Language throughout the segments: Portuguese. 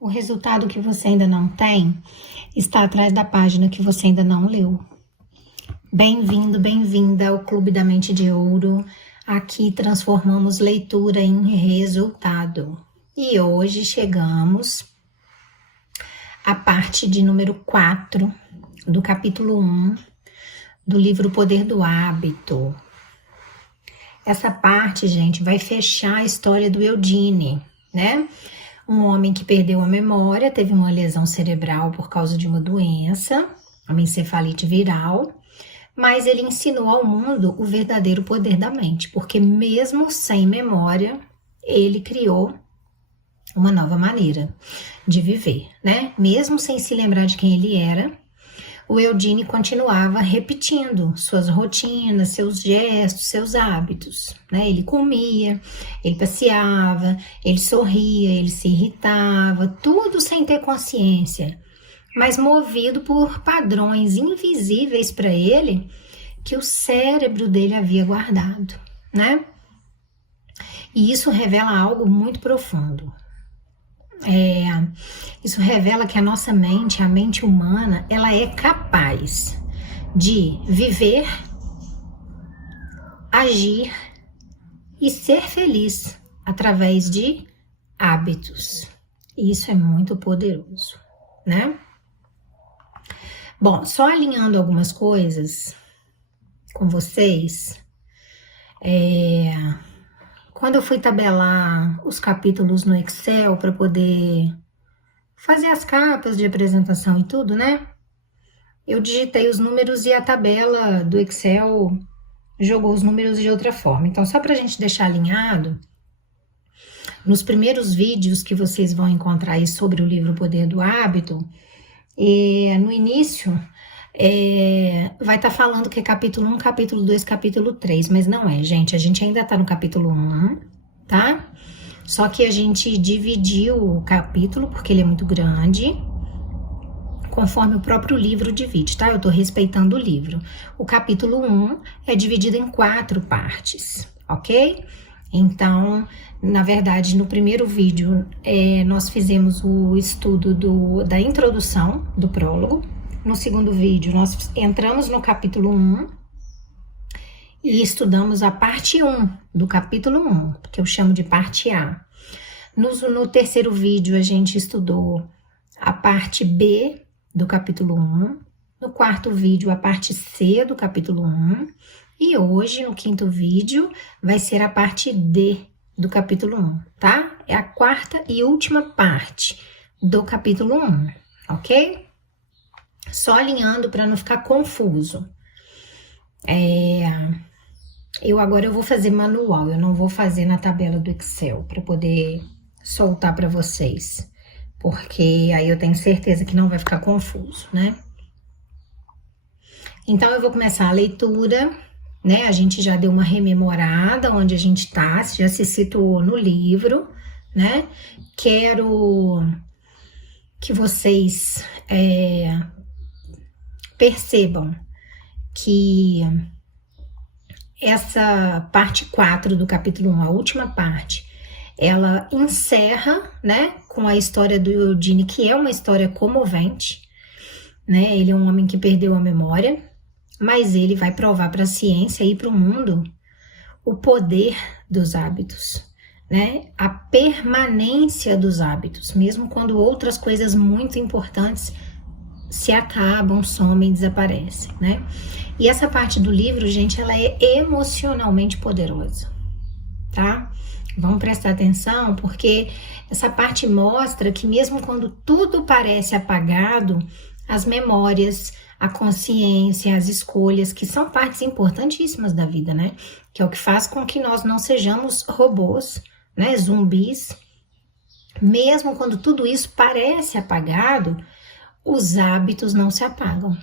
O resultado que você ainda não tem está atrás da página que você ainda não leu. Bem-vindo, bem-vinda ao Clube da Mente de Ouro. Aqui transformamos leitura em resultado. E hoje chegamos à parte de número 4 do capítulo 1 do livro O Poder do Hábito. Essa parte, gente, vai fechar a história do Eugene, né? Um homem que perdeu a memória, teve uma lesão cerebral por causa de uma doença, uma encefalite viral, mas ele ensinou ao mundo o verdadeiro poder da mente, porque mesmo sem memória, ele criou uma nova maneira de viver, né? Mesmo sem se lembrar de quem ele era, o Eugene continuava repetindo suas rotinas, seus gestos, seus hábitos, né? Ele comia, ele passeava, ele sorria, ele se irritava, tudo sem ter consciência, mas movido por padrões invisíveis para ele que o cérebro dele havia guardado, né? E isso revela algo muito profundo. Isso revela que a nossa mente, a mente humana, ela é capaz de viver, agir e ser feliz através de hábitos. E isso é muito poderoso, né? Bom, só alinhando algumas coisas com vocês, quando eu fui tabelar os capítulos no Excel para poder fazer as capas de apresentação e tudo, né? Eu digitei os números e a tabela do Excel jogou os números de outra forma. Então, só para a gente deixar alinhado, nos primeiros vídeos que vocês vão encontrar aí sobre o livro O Poder do Hábito, no início vai estar falando que é capítulo 1, capítulo 2, capítulo 3, mas não é, gente. A gente ainda está no capítulo 1, tá? Só que a gente dividiu o capítulo, porque ele é muito grande, conforme o próprio livro divide, tá? Eu tô respeitando o livro. O capítulo 1 é dividido em 4 partes, ok? Então, na verdade, no primeiro vídeo, nós fizemos o estudo da introdução, do prólogo. No segundo vídeo, nós entramos no capítulo 1 e estudamos a parte 1 do capítulo 1, que eu chamo de parte A. No terceiro vídeo, a gente estudou a parte B do capítulo 1. No quarto vídeo, a parte C do capítulo 1. E hoje, no quinto vídeo, vai ser a parte D do capítulo 1, tá? É a quarta e última parte do capítulo 1, ok? Só alinhando para não ficar confuso. Agora eu vou fazer manual, eu não vou fazer na tabela do Excel para poder soltar para vocês, porque aí eu tenho certeza que não vai ficar confuso, né? Então eu vou começar a leitura, né? A gente já deu uma rememorada onde a gente tá, já se situou no livro, né? Quero que vocês percebam que essa parte 4 do capítulo 1, a última parte, ela encerra, né, com a história do Eugene, que é uma história comovente, né? Ele é um homem que perdeu a memória, mas ele vai provar para a ciência e para o mundo o poder dos hábitos, né? A permanência dos hábitos, mesmo quando outras coisas muito importantes se acabam, somem, desaparecem, né? E essa parte do livro, gente, ela é emocionalmente poderosa, tá? Vamos prestar atenção, porque essa parte mostra que mesmo quando tudo parece apagado, as memórias, a consciência, as escolhas, que são partes importantíssimas da vida, né? Que é o que faz com que nós não sejamos robôs, né? Zumbis. Mesmo quando tudo isso parece apagado, os hábitos não se apagam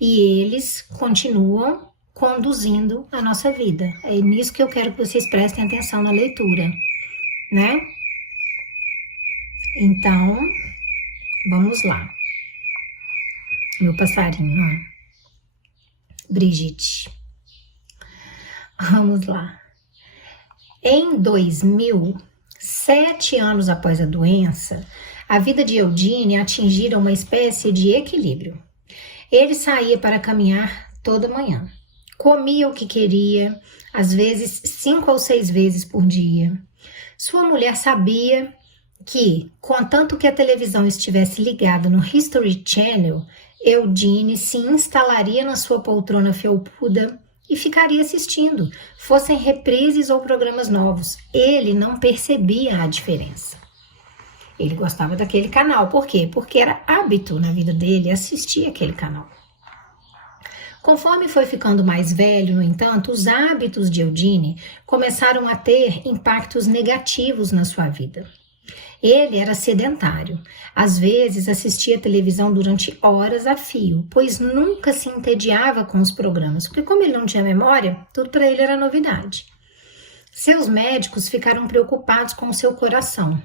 e eles continuam conduzindo a nossa vida. É nisso que eu quero que vocês prestem atenção na leitura, né? Então, vamos lá. Meu passarinho, ó. Brigitte. Vamos lá. Em 2000, 7 anos após a doença, a vida de Eudine atingira uma espécie de equilíbrio. Ele saía para caminhar toda manhã. Comia o que queria, às vezes 5 ou 6 vezes por dia. Sua mulher sabia que, contanto que a televisão estivesse ligada no History Channel, Eudine se instalaria na sua poltrona felpuda e ficaria assistindo, fossem reprises ou programas novos. Ele não percebia a diferença. Ele gostava daquele canal. Por quê? Porque era hábito na vida dele assistir aquele canal. Conforme foi ficando mais velho, no entanto, os hábitos de Eudine começaram a ter impactos negativos na sua vida. Ele era sedentário. Às vezes assistia televisão durante horas a fio, pois nunca se entediava com os programas, porque como ele não tinha memória, tudo para ele era novidade. Seus médicos ficaram preocupados com o seu coração.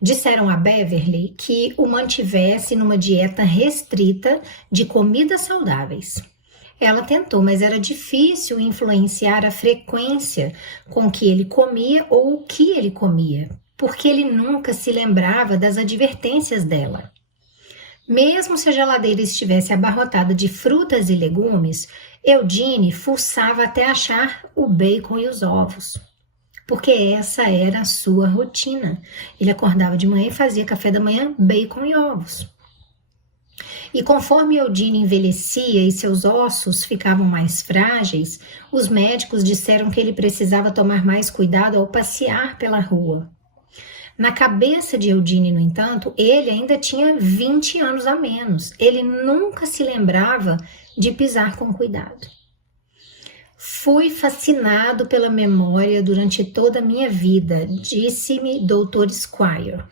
Disseram a Beverly que o mantivesse numa dieta restrita de comidas saudáveis. Ela tentou, mas era difícil influenciar a frequência com que ele comia ou o que ele comia, porque ele nunca se lembrava das advertências dela. Mesmo se a geladeira estivesse abarrotada de frutas e legumes, Eudine fuçava até achar o bacon e os ovos, porque essa era a sua rotina. Ele acordava de manhã e fazia café da manhã, bacon e ovos. E conforme Eudine envelhecia e seus ossos ficavam mais frágeis, os médicos disseram que ele precisava tomar mais cuidado ao passear pela rua. Na cabeça de Eudine, no entanto, ele ainda tinha 20 anos a menos. Ele nunca se lembrava de pisar com cuidado. Fui fascinado pela memória durante toda a minha vida, disse-me Dr. Squire.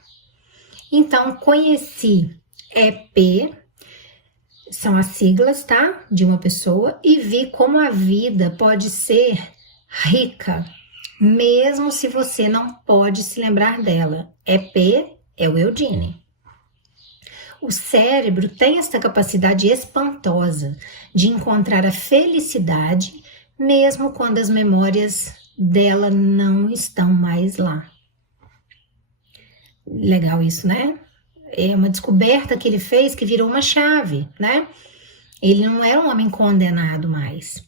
Então, conheci EP, são as siglas, tá? De uma pessoa, e vi como a vida pode ser rica, mesmo se você não pode se lembrar dela. EP é o Eudine. O cérebro tem esta capacidade espantosa de encontrar a felicidade, mesmo quando as memórias dela não estão mais lá. Legal isso, né? É uma descoberta que ele fez que virou uma chave, né? Ele não era um homem condenado mais.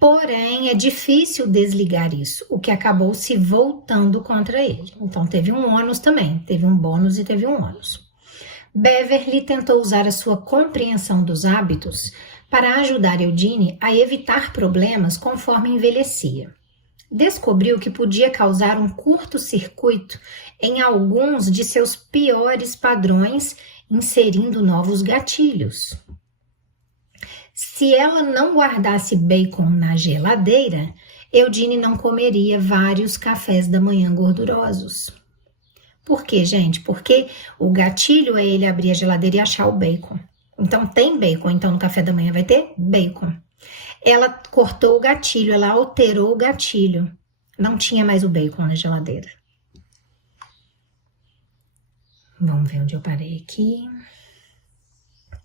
Porém, é difícil desligar isso, o que acabou se voltando contra ele. Então, teve um ônus também, teve um bônus e teve um ônus. Beverly tentou usar a sua compreensão dos hábitos para ajudar Eudine a evitar problemas conforme envelhecia. Descobriu que podia causar um curto-circuito em alguns de seus piores padrões, inserindo novos gatilhos. Se ela não guardasse bacon na geladeira, Eudine não comeria vários cafés da manhã gordurosos. Por quê, gente? Porque o gatilho é ele abrir a geladeira e achar o bacon. Então, tem bacon, então no café da manhã vai ter bacon. Ela cortou o gatilho, ela alterou o gatilho. Não tinha mais o bacon na geladeira. Vamos ver onde eu parei aqui.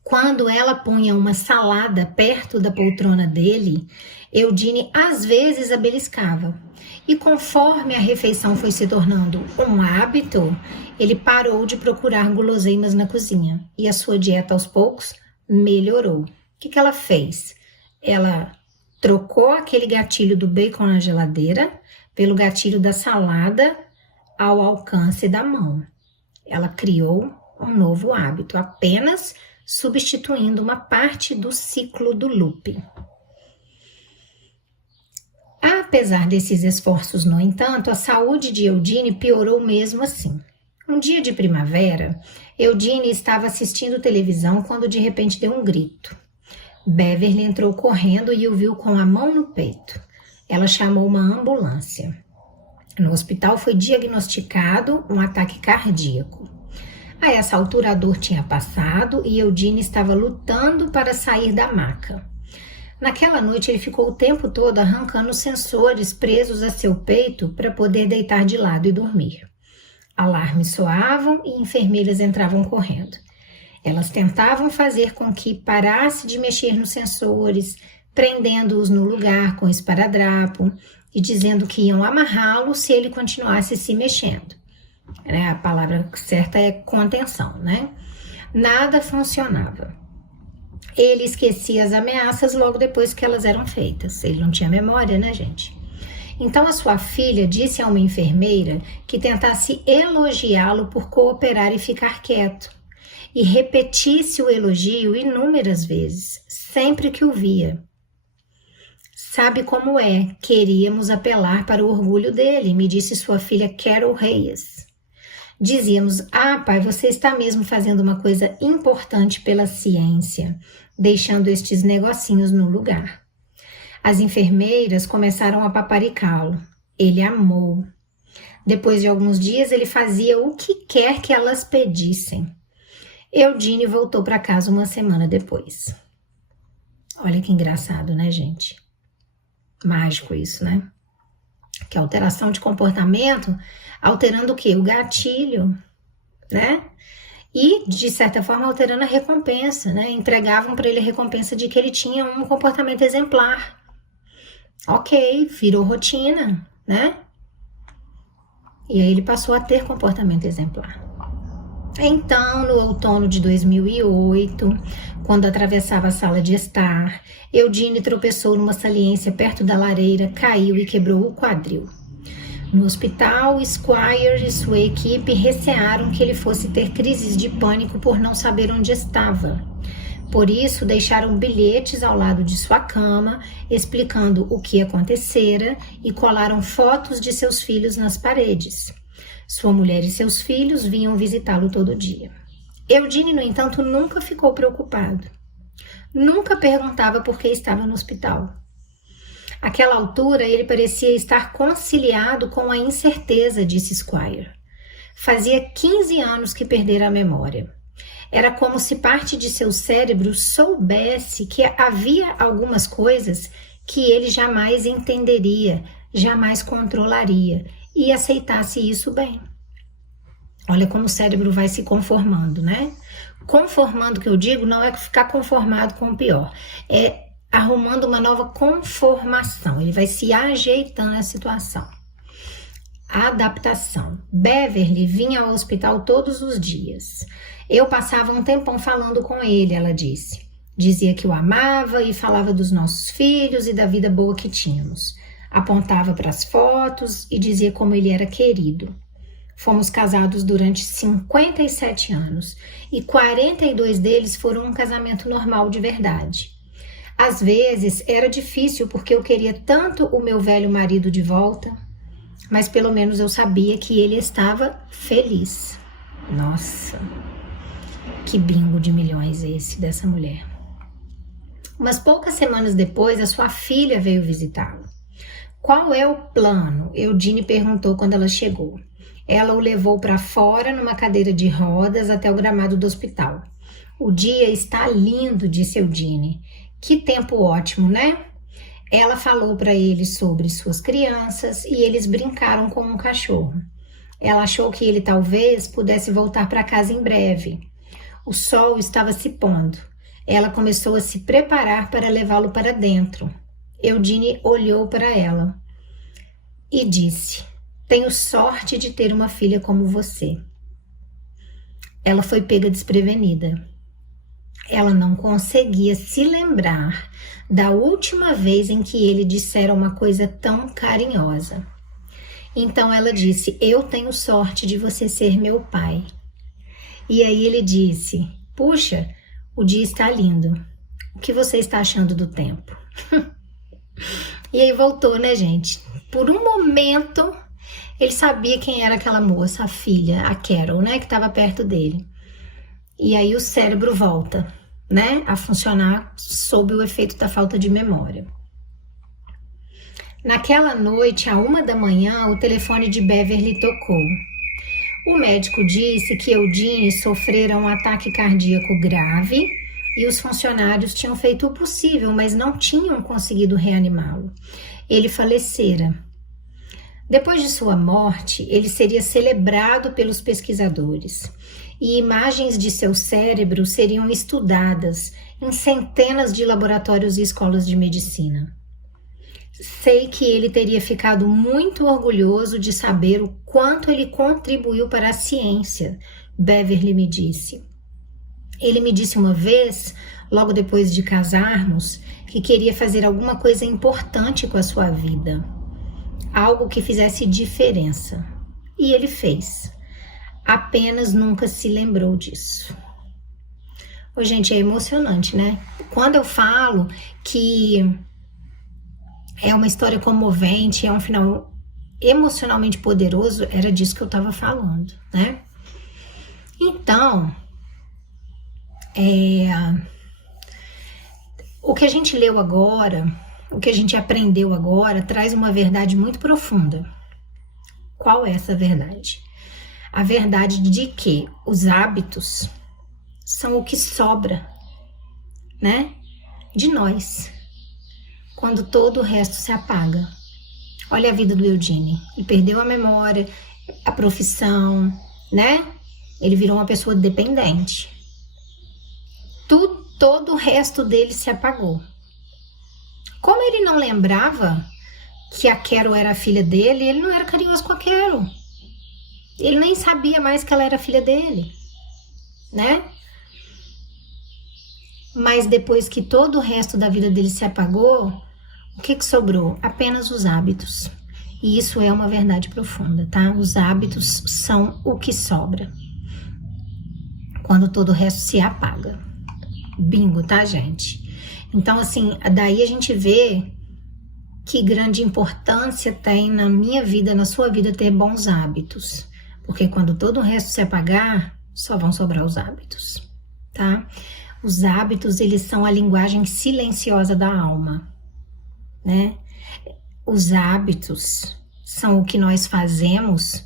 Quando ela punha uma salada perto da poltrona dele, Eudine às vezes a beliscava. E conforme a refeição foi se tornando um hábito, ele parou de procurar guloseimas na cozinha. E a sua dieta aos poucos melhorou. O que ela fez? Ela trocou aquele gatilho do bacon na geladeira pelo gatilho da salada ao alcance da mão. Ela criou um novo hábito, apenas substituindo uma parte do ciclo do loop. Apesar desses esforços, no entanto, a saúde de Eudine piorou mesmo assim. Um dia de primavera, Eudine estava assistindo televisão quando de repente deu um grito. Beverly entrou correndo e o viu com a mão no peito. Ela chamou uma ambulância. No hospital foi diagnosticado um ataque cardíaco. A essa altura a dor tinha passado e Eudine estava lutando para sair da maca. Naquela noite ele ficou o tempo todo arrancando os sensores presos a seu peito para poder deitar de lado e dormir. Alarmes soavam e enfermeiras entravam correndo. Elas tentavam fazer com que parasse de mexer nos sensores, prendendo-os no lugar com esparadrapo, e dizendo que iam amarrá-lo se ele continuasse se mexendo. A palavra certa é contenção, né? Nada funcionava. Ele esquecia as ameaças logo depois que elas eram feitas. Ele não tinha memória, né, gente? Então a sua filha disse a uma enfermeira que tentasse elogiá-lo por cooperar e ficar quieto. E repetisse o elogio inúmeras vezes, sempre que o via. Sabe como é? Queríamos apelar para o orgulho dele, me disse sua filha Carol Reyes. Dizíamos, pai, você está mesmo fazendo uma coisa importante pela ciência, deixando estes negocinhos no lugar. As enfermeiras começaram a paparicá-lo. Ele amou. Depois de alguns dias, ele fazia o que quer que elas pedissem. Eugene voltou para casa uma semana depois. Olha que engraçado, né, gente? Mágico isso, né? Que alteração de comportamento, alterando o quê? O gatilho, né? E, de certa forma, alterando a recompensa, né? Entregavam para ele a recompensa de que ele tinha um comportamento exemplar. Ok, virou rotina, né? E aí ele passou a ter comportamento exemplar. Então, no outono de 2008, quando atravessava a sala de estar, Eugene tropeçou numa saliência perto da lareira, caiu e quebrou o quadril. No hospital, Squire e sua equipe recearam que ele fosse ter crises de pânico por não saber onde estava. Por isso, deixaram bilhetes ao lado de sua cama, explicando o que acontecera e colaram fotos de seus filhos nas paredes. Sua mulher e seus filhos vinham visitá-lo todo dia. Eugene, no entanto, nunca ficou preocupado. Nunca perguntava por que estava no hospital. Àquela altura, ele parecia estar conciliado com a incerteza, disse Squire. Fazia 15 anos que perdera a memória. Era como se parte de seu cérebro soubesse que havia algumas coisas que ele jamais entenderia, jamais controlaria, e aceitasse isso bem. Olha como o cérebro vai se conformando, né? Conformando, que eu digo, não é ficar conformado com o pior, é arrumando uma nova conformação, ele vai se ajeitando à situação. Adaptação. Beverly vinha ao hospital todos os dias. Eu passava um tempão falando com ele, ela disse. Dizia que o amava e falava dos nossos filhos e da vida boa que tínhamos. Apontava para as fotos e dizia como ele era querido. Fomos casados durante 57 anos e 42 deles foram um casamento normal de verdade. Às vezes era difícil porque eu queria tanto o meu velho marido de volta, mas pelo menos eu sabia que ele estava feliz. Nossa, que bingo de milhões esse dessa mulher. Umas poucas semanas depois, a sua filha veio visitá-lo. Qual é o plano? Eugene perguntou quando ela chegou. Ela o levou para fora numa cadeira de rodas até o gramado do hospital. O dia está lindo, disse Eugene. Que tempo ótimo, né? Ela falou para ele sobre suas crianças e eles brincaram com um cachorro. Ela achou que ele talvez pudesse voltar para casa em breve. O sol estava se pondo. Ela começou a se preparar para levá-lo para dentro. Eugene olhou para ela e disse: tenho sorte de ter uma filha como você. Ela foi pega desprevenida. Ela não conseguia se lembrar da última vez em que ele dissera uma coisa tão carinhosa. Então ela disse: eu tenho sorte de você ser meu pai. E aí ele disse: puxa, o dia está lindo. O que você está achando do tempo? E aí voltou, né, gente? Por um momento, ele sabia quem era aquela moça, a filha, a Carol, né, que estava perto dele. E aí o cérebro volta, né, a funcionar sob o efeito da falta de memória. Naquela noite, à 1 da manhã, o telefone de Beverly tocou. O médico disse que Eugene sofrera um ataque cardíaco grave e os funcionários tinham feito o possível, mas não tinham conseguido reanimá-lo. Ele falecera. Depois de sua morte, ele seria celebrado pelos pesquisadores e imagens de seu cérebro seriam estudadas em centenas de laboratórios e escolas de medicina. Sei que ele teria ficado muito orgulhoso de saber o quanto ele contribuiu para a ciência, Beverly me disse. Ele me disse uma vez, logo depois de casarmos, que queria fazer alguma coisa importante com a sua vida. Algo que fizesse diferença. E ele fez. Apenas nunca se lembrou disso. Ô, gente, é emocionante, né? Quando eu falo que é uma história comovente, é um final emocionalmente poderoso, era disso que eu estava falando, né? Então, o que a gente leu agora, o que a gente aprendeu agora, traz uma verdade muito profunda. Qual é essa verdade? A verdade de que os hábitos são o que sobra, né? De nós. Quando todo o resto se apaga. Olha a vida do Eugene. Ele perdeu a memória, a profissão, né? Ele virou uma pessoa dependente. Todo o resto dele se apagou. Como ele não lembrava que a Carol era a filha dele, ele não era carinhoso com a Carol. Ele nem sabia mais que ela era filha dele, né? Mas depois que todo o resto da vida dele se apagou, o que sobrou? Apenas os hábitos. E isso é uma verdade profunda, tá? Os hábitos são o que sobra quando todo o resto se apaga. Bingo, tá, gente? Então, assim, daí a gente vê que grande importância tem na minha vida, na sua vida, ter bons hábitos. Porque quando todo o resto se apagar, só vão sobrar os hábitos, tá? Os hábitos, eles são a linguagem silenciosa da alma, né? Os hábitos são o que nós fazemos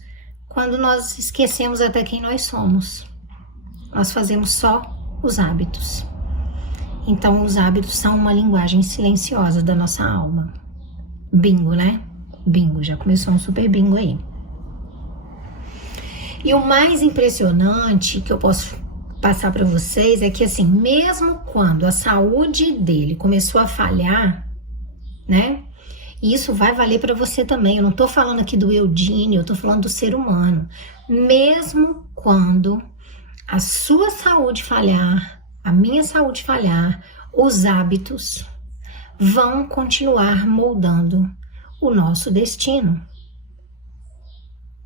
quando nós esquecemos até quem nós somos. Nós fazemos só os hábitos. Então, os hábitos são uma linguagem silenciosa da nossa alma. Bingo, né? Bingo, já começou um super bingo aí. E o mais impressionante que eu posso passar para vocês é que, assim, mesmo quando a saúde dele começou a falhar, né? E isso vai valer para você também. Eu não tô falando aqui do Eugene, eu tô falando do ser humano. Mesmo quando a sua saúde falhar, a minha saúde falhar, os hábitos vão continuar moldando o nosso destino.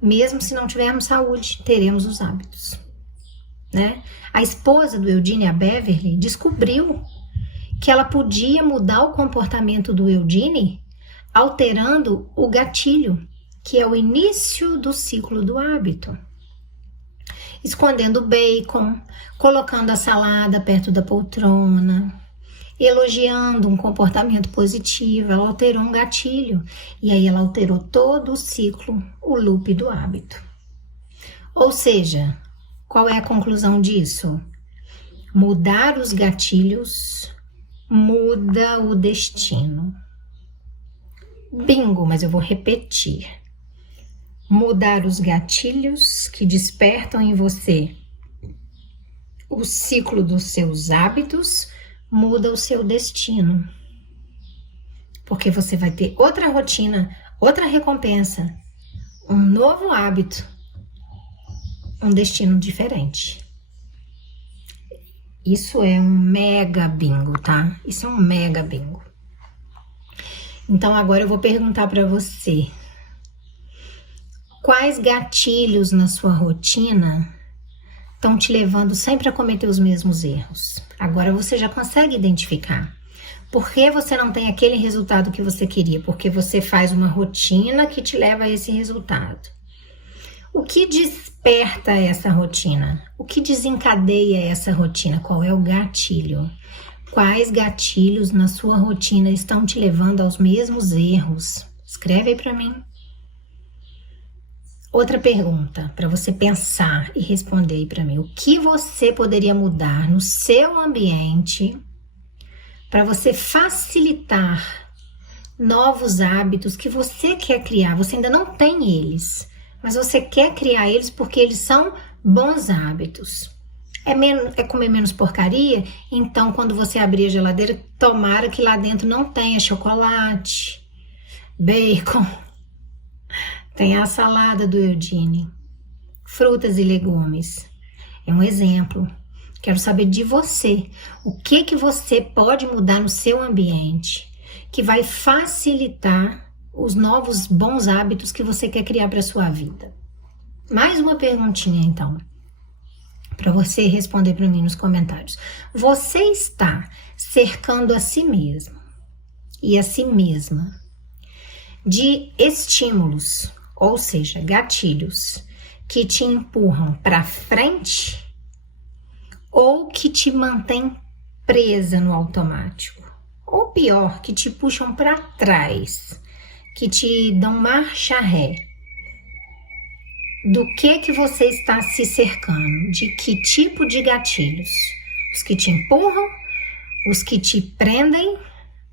Mesmo se não tivermos saúde, teremos os hábitos, né? A esposa do Eugene, a Beverly, descobriu que ela podia mudar o comportamento do Eugene alterando o gatilho, que é o início do ciclo do hábito. Escondendo o bacon, colocando a salada perto da poltrona, elogiando um comportamento positivo. Ela alterou um gatilho e aí ela alterou todo o ciclo, o loop do hábito. Ou seja, qual é a conclusão disso? Mudar os gatilhos muda o destino. Bingo, mas eu vou repetir. Mudar os gatilhos que despertam em você o ciclo dos seus hábitos muda o seu destino. Porque você vai ter outra rotina, outra recompensa, um novo hábito, um destino diferente. Isso é um mega bingo, tá? Isso é um mega bingo. Então agora eu vou perguntar para você. Quais gatilhos na sua rotina estão te levando sempre a cometer os mesmos erros? Agora você já consegue identificar. Por que você não tem aquele resultado que você queria? Porque você faz uma rotina que te leva a esse resultado. O que desperta essa rotina? O que desencadeia essa rotina? Qual é o gatilho? Quais gatilhos na sua rotina estão te levando aos mesmos erros? Escreve aí para mim. Outra pergunta para você pensar e responder aí para mim. O que você poderia mudar no seu ambiente para você facilitar novos hábitos que você quer criar? Você ainda não tem eles, mas você quer criar eles porque eles são bons hábitos. É comer menos porcaria? Então, quando você abrir a geladeira, tomara que lá dentro não tenha chocolate, bacon, tem a salada do Eugene, frutas e legumes. É um exemplo. Quero saber de você. O que você pode mudar no seu ambiente que vai facilitar os novos bons hábitos que você quer criar para sua vida? Mais uma perguntinha, então, para você responder para mim nos comentários. Você está cercando a si mesmo e a si mesma de estímulos, ou seja, gatilhos, que te empurram para frente ou que te mantêm presa no automático? Ou pior, que te puxam para trás, que te dão marcha ré? Do que você está se cercando? De que tipo de gatilhos? Os que te empurram? Os que te prendem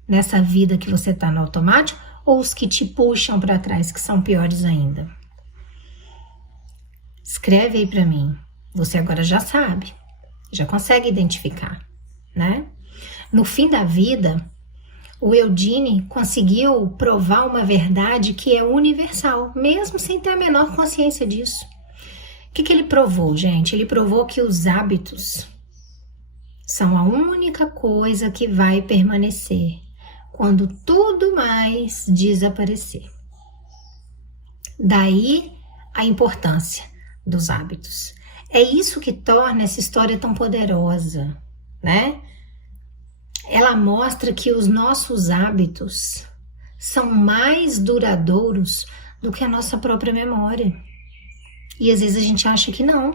nessa vida que você está no automático? Ou os que te puxam para trás, que são piores ainda? Escreve aí para mim. Você agora já sabe, já consegue identificar, né? No fim da vida, o Eugene conseguiu provar uma verdade que é universal, mesmo sem ter a menor consciência disso. O que ele provou, gente? Ele provou que os hábitos são a única coisa que vai permanecer quando tudo mais desaparecer. Daí a importância dos hábitos. É isso que torna essa história tão poderosa, né? Ela mostra que os nossos hábitos são mais duradouros do que a nossa própria memória. E às vezes a gente acha que não,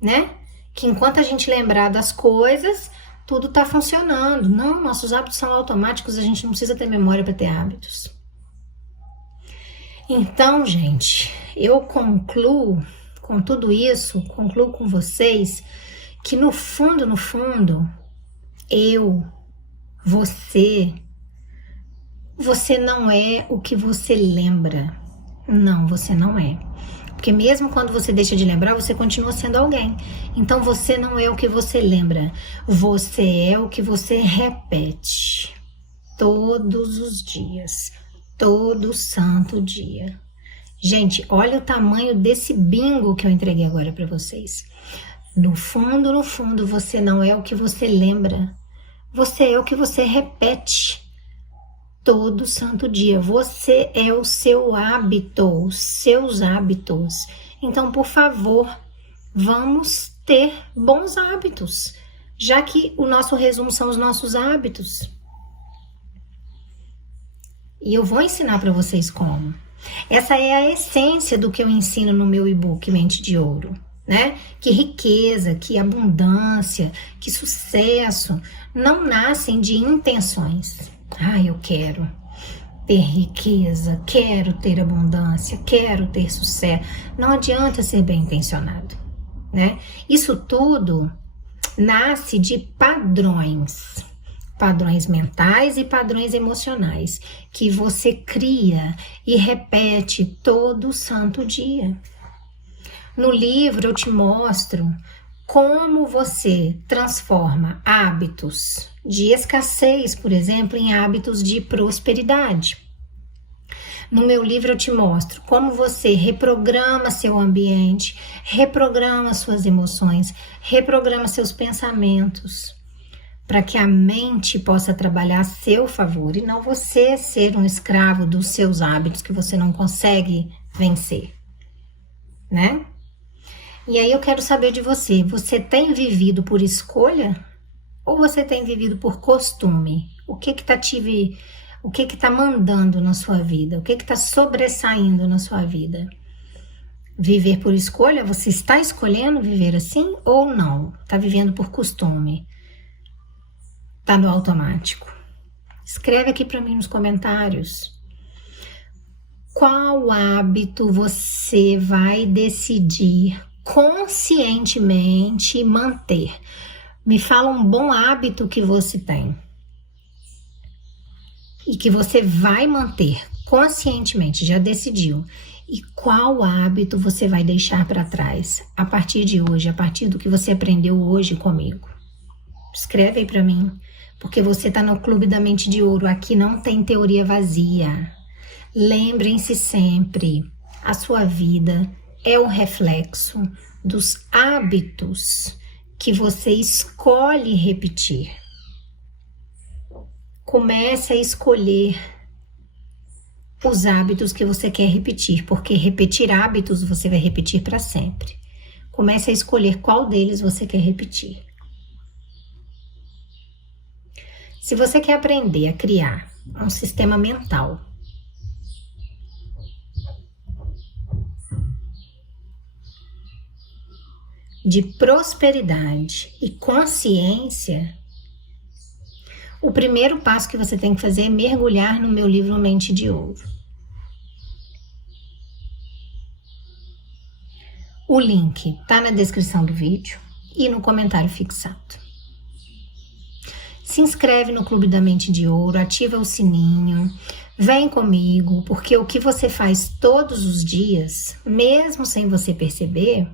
né? Que enquanto a gente lembrar das coisas, tudo tá funcionando. Não, nossos hábitos são automáticos, a gente não precisa ter memória para ter hábitos. Então, gente, eu concluo com tudo isso, concluo com vocês que no fundo, você não é o que você lembra. Não, você não é. Porque mesmo quando você deixa de lembrar, você continua sendo alguém. Então você não é o que você lembra. Você é o que você repete todos os dias, todo santo dia. Gente, olha o tamanho desse bingo que eu entreguei agora para vocês. No fundo, você não é o que você lembra. Você é o que você repete todo santo dia. Você é o seu hábito, os seus hábitos. Então, por favor, vamos ter bons hábitos, já que o nosso resumo são os nossos hábitos. E eu vou ensinar para vocês como. Essa é a essência do que eu ensino no meu e-book Mente de Ouro, né? Que riqueza, que abundância, que sucesso não nascem de intenções. Eu quero ter riqueza, quero ter abundância, quero ter sucesso. Não adianta ser bem intencionado, né? Isso tudo nasce de padrões mentais e padrões emocionais que você cria e repete todo santo dia. No livro eu te mostro como você transforma hábitos de escassez, por exemplo, em hábitos de prosperidade. No meu livro eu te mostro como você reprograma seu ambiente, reprograma suas emoções, reprograma seus pensamentos, para que a mente possa trabalhar a seu favor e não você ser um escravo dos seus hábitos que você não consegue vencer, né? E aí eu quero saber de você, você tem vivido por escolha ou você tem vivido por costume? O que tá mandando na sua vida? O que tá sobressaindo na sua vida? Viver por escolha? Você está escolhendo viver assim ou não? Tá vivendo por costume? Tá no automático? Escreve aqui para mim nos comentários. Qual hábito você vai decidir conscientemente manter? Me fala um bom hábito que você tem e que você vai manter conscientemente, já decidiu. E qual hábito você vai deixar para trás a partir de hoje, a partir do que você aprendeu hoje comigo? Escreve aí para mim, porque você tá no Clube da Mente de Ouro. Aqui não tem teoria vazia. Lembrem-se sempre, a sua vida é um reflexo dos hábitos que você escolhe repetir. Comece a escolher os hábitos que você quer repetir, porque repetir hábitos você vai repetir para sempre. Comece a escolher qual deles você quer repetir. Se você quer aprender a criar um sistema mental de prosperidade e consciência, o primeiro passo que você tem que fazer é mergulhar no meu livro Mente de Ouro. O link está na descrição do vídeo e no comentário fixado. Se inscreve no Clube da Mente de Ouro, ativa o sininho, vem comigo, porque o que você faz todos os dias, mesmo sem você perceber,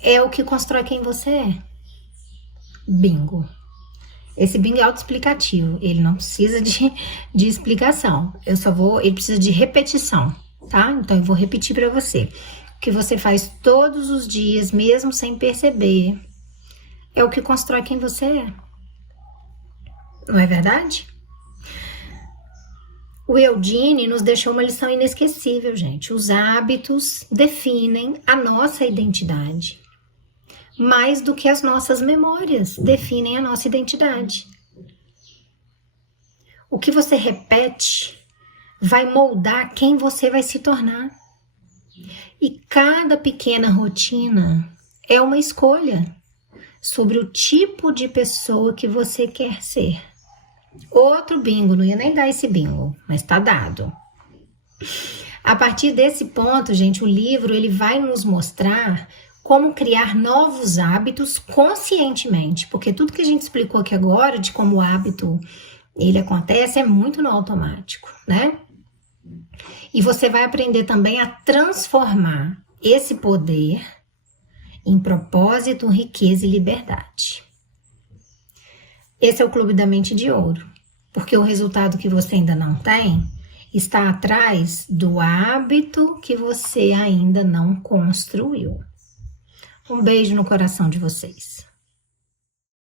é o que constrói quem você é. Bingo! Esse bingo é autoexplicativo, ele não precisa de explicação, ele precisa de repetição, tá? Então eu vou repetir para você. O que você faz todos os dias, mesmo sem perceber, é o que constrói quem você é. Não é verdade? O Eugene nos deixou uma lição inesquecível, gente. Os hábitos definem a nossa identidade. Mais do que as nossas memórias definem a nossa identidade. O que você repete vai moldar quem você vai se tornar. E cada pequena rotina é uma escolha sobre o tipo de pessoa que você quer ser. Outro bingo, não ia nem dar esse bingo, mas tá dado. A partir desse ponto, gente, o livro ele vai nos mostrar como criar novos hábitos conscientemente, porque tudo que a gente explicou aqui agora de como o hábito ele acontece é muito no automático, né? E você vai aprender também a transformar esse poder em propósito, riqueza e liberdade. Esse é o Clube da Mente de Ouro, porque o resultado que você ainda não tem está atrás do hábito que você ainda não construiu. Um beijo no coração de vocês.